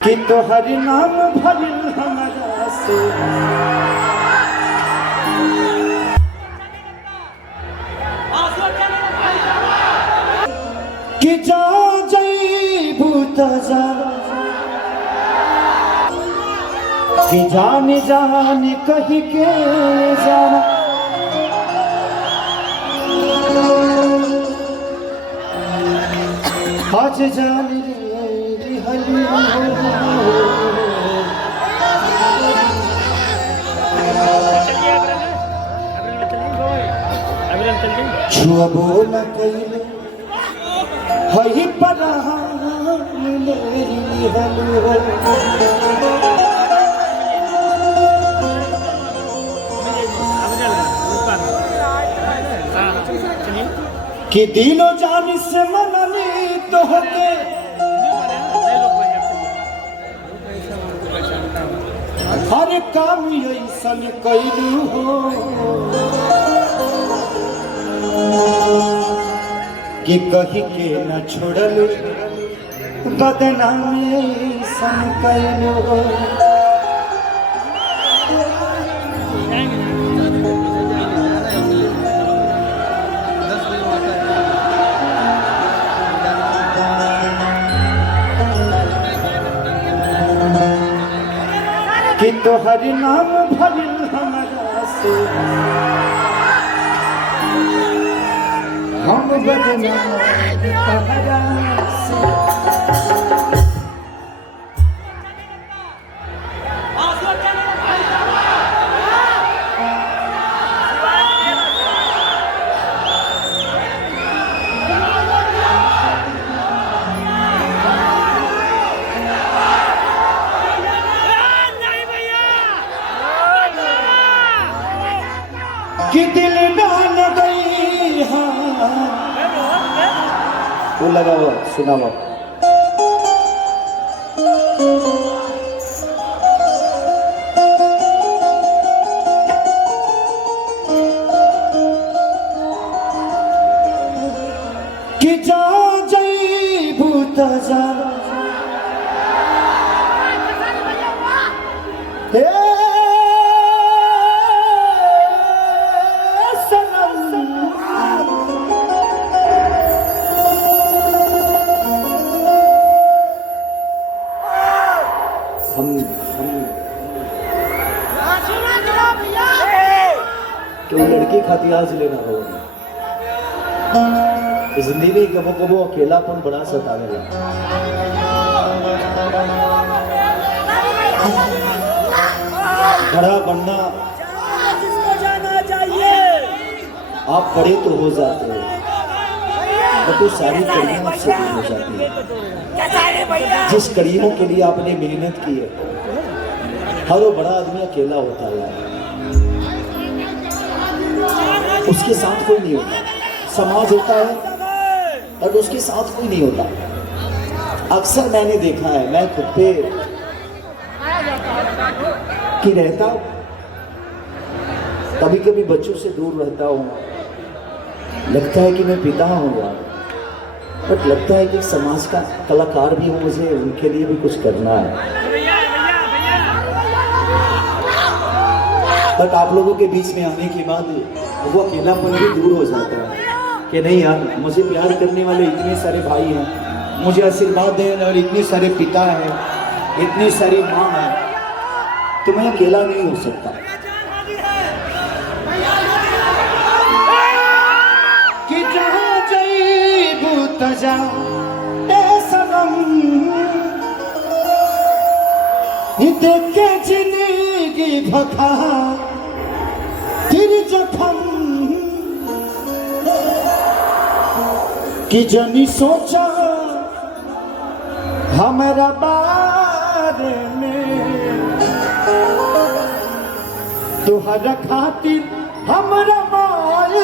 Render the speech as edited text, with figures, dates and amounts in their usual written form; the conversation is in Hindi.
कि तोहर नाम भरिल हमरा से कि जा जईबू त जा कि जान जान कही के जाना आज जान रे हली छुआ बोला कइले हई परान मेरी हलो कि दिलो जान से मननी तो होके हर काम ऐसन कैलू हो कि कही के न छोड़लू बदनामी ऐसन कैलू हो कि तोहर नाम भरिल हमरा से हम बदनाम तहरा से कि दिल डाल गई वो लगाओ सुनाओ कि जा जईबू त जा तो लड़की खातिर आज लेना होगा जिंदगी में कबो कबो अकेलापन बड़ा सतावेगा। बड़ा बनना आप बड़े तो हो जाते हो तो सारी कड़ियां आपसे दूर हो जाती है। जिस कड़ियों के लिए आपने मेहनत की है हर वो बड़ा आदमी अकेला होता है, उसके साथ कोई नहीं होता। समाज होता है और उसके साथ कोई नहीं होता। अक्सर मैंने देखा है, मैं खुद पे कि रहता हूँ, कभी कभी बच्चों से दूर रहता हूँ, लगता है कि मैं पिता हूँ यार, बट लगता है कि समाज का कलाकार भी हूँ, मुझे उनके लिए भी कुछ करना है। बट आप लोगों के बीच में आने के बाद वो अकेलापन भी दूर हो जाता है कि नहीं यार, मुझे प्यार करने वाले इतने सारे भाई हैं, मुझे आशीर्वाद देने वाले इतने सारे पिता हैं, इतनी सारी माँ है, तो मैं अकेला नहीं हो सकता। कि जहाँ जईबू त जा ए सनम, देख के जिंदगी भखा फिर जखम, कि जनी सोचा हमारा बारे में, तुहरा खातिर हमरा माल